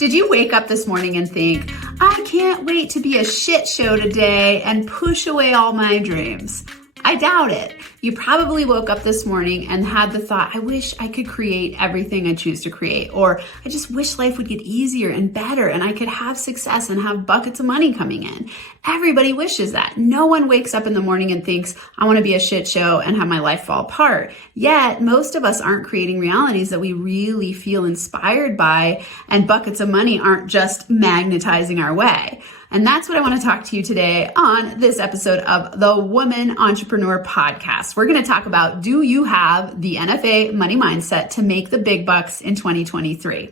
Did you wake up this morning and think, I can't wait to be a shit show today and push away all my dreams? I doubt it. You probably woke up this morning and had the thought, I wish I could create everything I choose to create, or I just wish life would get easier and better and I could have success and have buckets of money coming in. Everybody wishes that. No one wakes up in the morning and thinks, I want to be a shit show and have my life fall apart. Yet, most of us aren't creating realities that we really feel inspired by, and buckets of money aren't just magnetizing our way. And that's what I want to talk to you today on this episode of the Woman Entrepreneur Podcast. We're going to talk about, do you have the NFA money mindset to make the big bucks in 2023?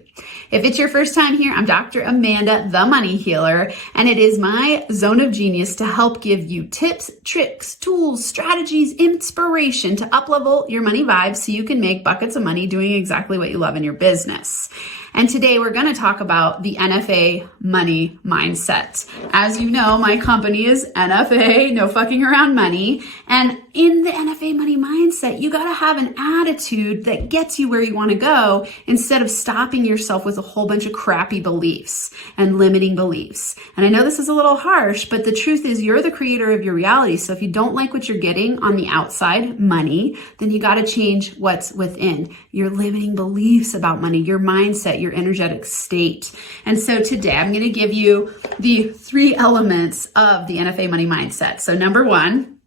If it's your first time here, I'm Dr. Amanda, the Money Healer, and it is my zone of genius to help give you tips, tricks, tools, strategies, inspiration to uplevel your money vibes so you can make buckets of money doing exactly what you love in your business. And today we're going to talk about the NFA money mindset. As you know, my company is NFA, no fucking around money. And in the NFA money mindset, you got to have an attitude that gets you where you want to go instead of stopping yourself with a whole bunch of crappy beliefs and limiting beliefs. And I know this is a little harsh, but the truth is you're the creator of your reality. So if you don't like what you're getting on the outside, money, then you got to change what's within. Your limiting beliefs about money, your mindset, your energetic state. And so today I'm going to give you the 3 elements of the NFA money mindset. So number 1,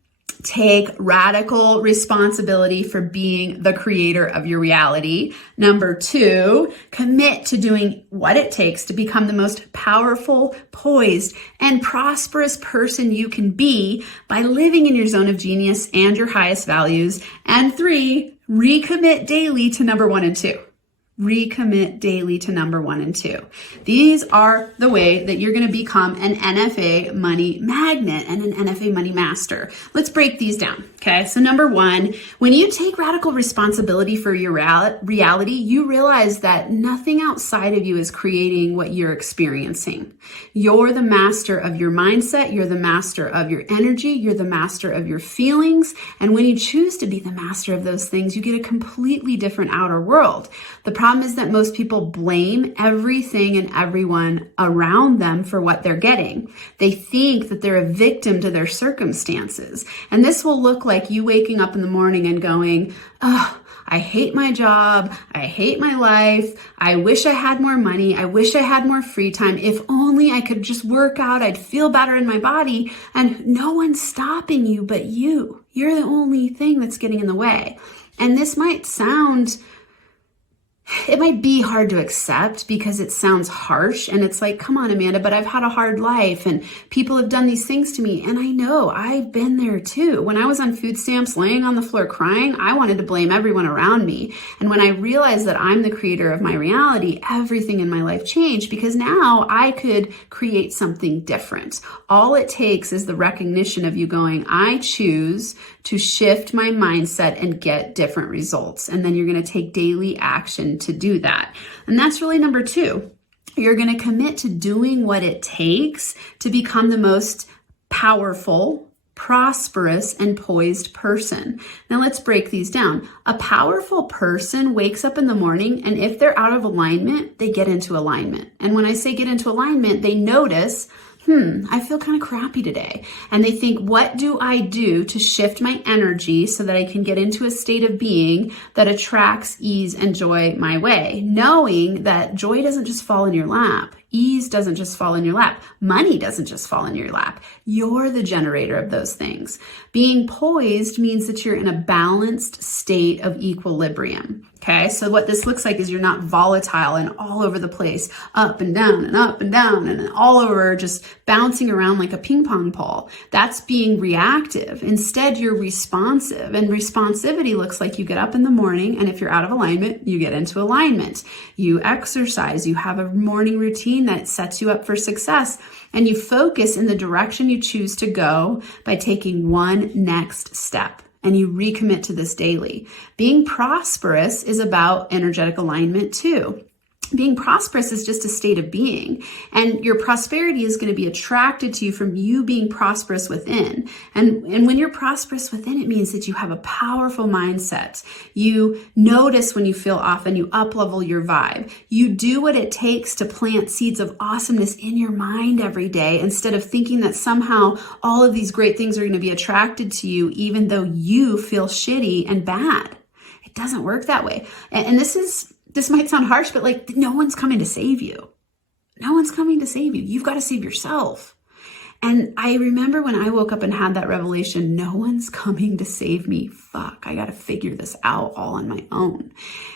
take radical responsibility for being the creator of your reality. Number 2, commit to doing what it takes to become the most powerful, poised, and prosperous person you can be by living in your zone of genius and your highest values. And 3, recommit daily to number 1 and 2. Recommit daily to number 1 and 2. These are the way that you're going to become an NFA money magnet and an NFA money master. Let's break these down. Okay. So number 1, when you take radical responsibility for your reality, you realize that nothing outside of you is creating what you're experiencing. You're the master of your mindset. You're the master of your energy. You're the master of your feelings. And when you choose to be the master of those things, you get a completely different outer world. The problem is that most people blame everything and everyone around them for what they're getting. They think that they're a victim to their circumstances. And this will look like you waking up in the morning and going, oh, I hate my job. I hate my life. I wish I had more money. I wish I had more free time. If only I could just work out, I'd feel better in my body. And no one's stopping you but you. You're the only thing that's getting in the way. And this might be hard to accept because it sounds harsh and it's like, come on, Amanda, but I've had a hard life and people have done these things to me. And I know I've been there too. When I was on food stamps, laying on the floor crying, I wanted to blame everyone around me. And when I realized that I'm the creator of my reality, everything in my life changed because now I could create something different. All it takes is the recognition of you going, I choose to shift my mindset and get different results. And then you're going to take daily action to do that. And that's really number 2. You're going to commit to doing what it takes to become the most powerful, prosperous, and poised person. Now let's break these down. A powerful person wakes up in the morning, and if they're out of alignment, they get into alignment. And when I say get into alignment, they notice, I feel kind of crappy today. And they think, what do I do to shift my energy so that I can get into a state of being that attracts ease and joy my way? Knowing that joy doesn't just fall in your lap. Ease doesn't just fall in your lap. Money doesn't just fall in your lap. You're the generator of those things. Being poised means that you're in a balanced state of equilibrium. Okay, so what this looks like is you're not volatile and all over the place, up and down and up and down and all over, just bouncing around like a ping pong ball. That's being reactive. Instead, you're responsive. And responsivity looks like you get up in the morning, and if you're out of alignment, you get into alignment. You exercise, you have a morning routine that sets you up for success, and you focus in the direction you choose to go by taking one next step. And you recommit to this daily. Being prosperous is about energetic alignment too. Being prosperous is just a state of being, and your prosperity is going to be attracted to you from you being prosperous within. And when you're prosperous within, it means that you have a powerful mindset. You notice when you feel off and you up-level your vibe. You do what it takes to plant seeds of awesomeness in your mind every day, instead of thinking that somehow all of these great things are going to be attracted to you even though you feel shitty and bad. It doesn't work that way. And this might sound harsh, but like, no one's coming to save you. No one's coming to save you. You've got to save yourself. And I remember when I woke up and had that revelation, no one's coming to save me. Fuck, I got to figure this out all on my own.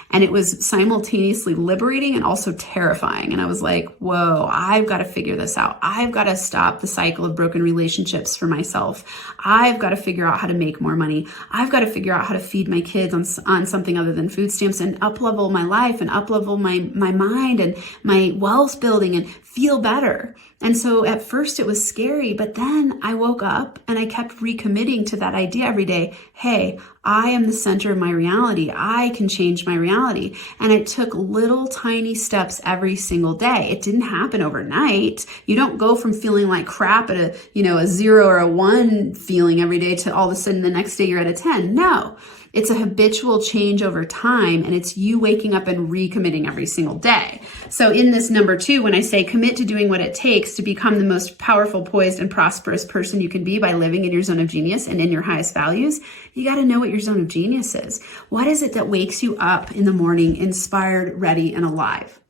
And it was simultaneously liberating and also terrifying. And I was like, whoa, I've got to figure this out. I've got to stop the cycle of broken relationships for myself. I've got to figure out how to make more money. I've got to figure out how to feed my kids on something other than food stamps, and up-level my life and up-level my mind and my wealth building and feel better. And so at first it was scary, but then I woke up and I kept recommitting to that idea every day. Hey, I am the center of my reality. I can change my reality. And it took little tiny steps every single day. It didn't happen overnight. You don't go from feeling like crap at a 0 or a 1 feeling every day to all of a sudden the next day you're at a 10. No. It's a habitual change over time, and it's you waking up and recommitting every single day. So in this number 2, when I say commit to doing what it takes to become the most powerful, poised, and prosperous person you can be by living in your zone of genius and in your highest values, you got to know what your zone of genius is. What is it that wakes you up in the morning inspired, ready, and alive?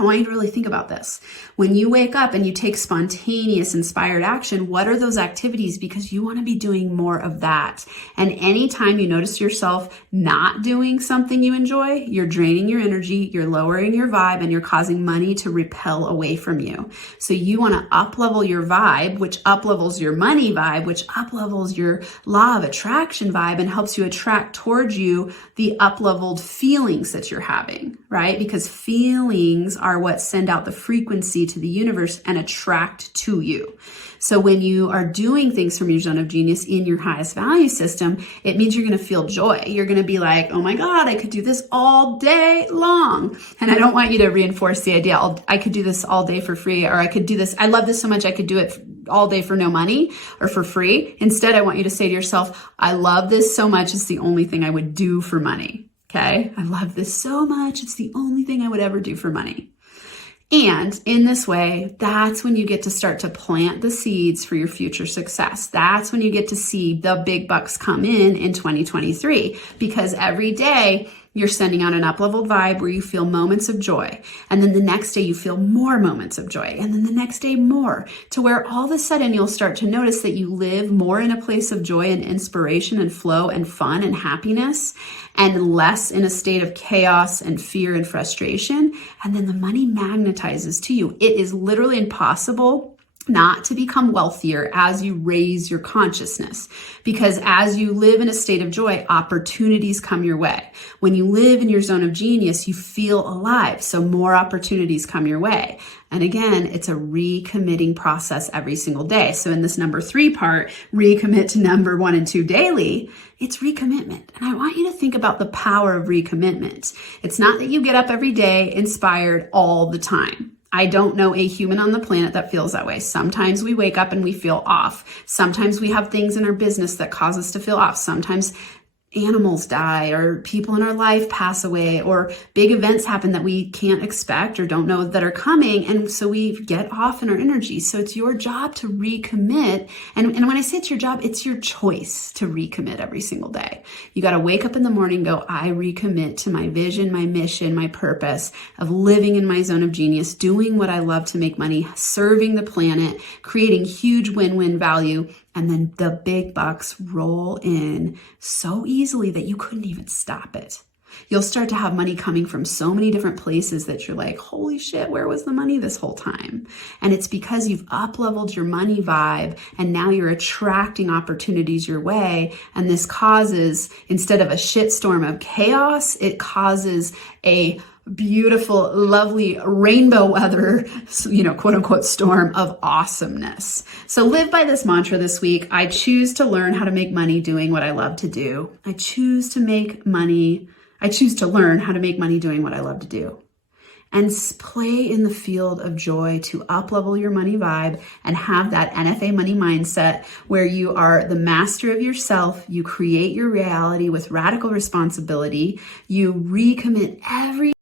I want you to really think about this. When you wake up and you take spontaneous, inspired action, what are those activities? Because you want to be doing more of that. And anytime you notice yourself not doing something you enjoy, you're draining your energy, you're lowering your vibe, and you're causing money to repel away from you. So you want to up-level your vibe, which up-levels your money vibe, which up-levels your law of attraction vibe and helps you attract towards you the up-leveled feelings that you're having, right? Because feelings are what send out the frequency to the universe and attract to you. So when you are doing things from your zone of genius in your highest value system, it means you're going to feel joy. You're going to be like, oh my God, I could do this all day long. And I don't want you to reinforce the idea, I could do this all day for free, or I could do this. I love this so much, I could do it all day for no money or for free. Instead, I want you to say to yourself, I love this so much, it's the only thing I would do for money. Okay? I love this so much, it's the only thing I would ever do for money. And in this way, that's when you get to start to plant the seeds for your future success. That's when you get to see the big bucks come in 2023, because every day you're sending out an up-leveled vibe where you feel moments of joy. And then the next day you feel more moments of joy. And then the next day more, to where all of a sudden you'll start to notice that you live more in a place of joy and inspiration and flow and fun and happiness, and less in a state of chaos and fear and frustration. And then the money magnetizes to you. It is literally impossible not to become wealthier as you raise your consciousness. Because as you live in a state of joy, opportunities come your way. When you live in your zone of genius, you feel alive. So more opportunities come your way. And again, it's a recommitting process every single day. So in this number 3 part, recommit to number 1 and 2 daily, it's recommitment. And I want you to think about the power of recommitment. It's not that you get up every day inspired all the time. I don't know a human on the planet that feels that way. Sometimes we wake up and we feel off. Sometimes we have things in our business that cause us to feel off. Sometimes animals die, or people in our life pass away, or big events happen that we can't expect or don't know that are coming. And so we get off in our energy. So it's your job to recommit. And when I say it's your job, it's your choice to recommit every single day. You got to wake up in the morning and go, I recommit to my vision, my mission, my purpose of living in my zone of genius, doing what I love to make money, serving the planet, creating huge win-win value. And then the big bucks roll in so easily that you couldn't even stop it. You'll start to have money coming from so many different places that you're like, holy shit, where was the money this whole time? And it's because you've up-leveled your money vibe, and now you're attracting opportunities your way. And this causes, instead of a shitstorm of chaos, it causes a beautiful, lovely rainbow weather, quote unquote, storm of awesomeness. So live by this mantra this week. I choose to learn how to make money doing what I love to do. I choose to learn how to make money doing what I love to do. and play in the field of joy to up-level your money vibe and have that NFA money mindset where you are the master of yourself. You create your reality with radical responsibility. You recommit every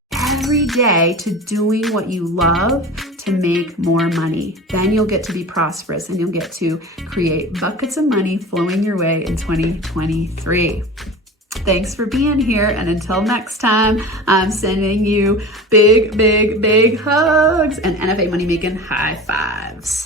day to doing what you love to make more money. Then you'll get to be prosperous and you'll get to create buckets of money flowing your way in 2023. Thanks for being here. And until next time, I'm sending you big, big, big hugs and NFA money making high fives.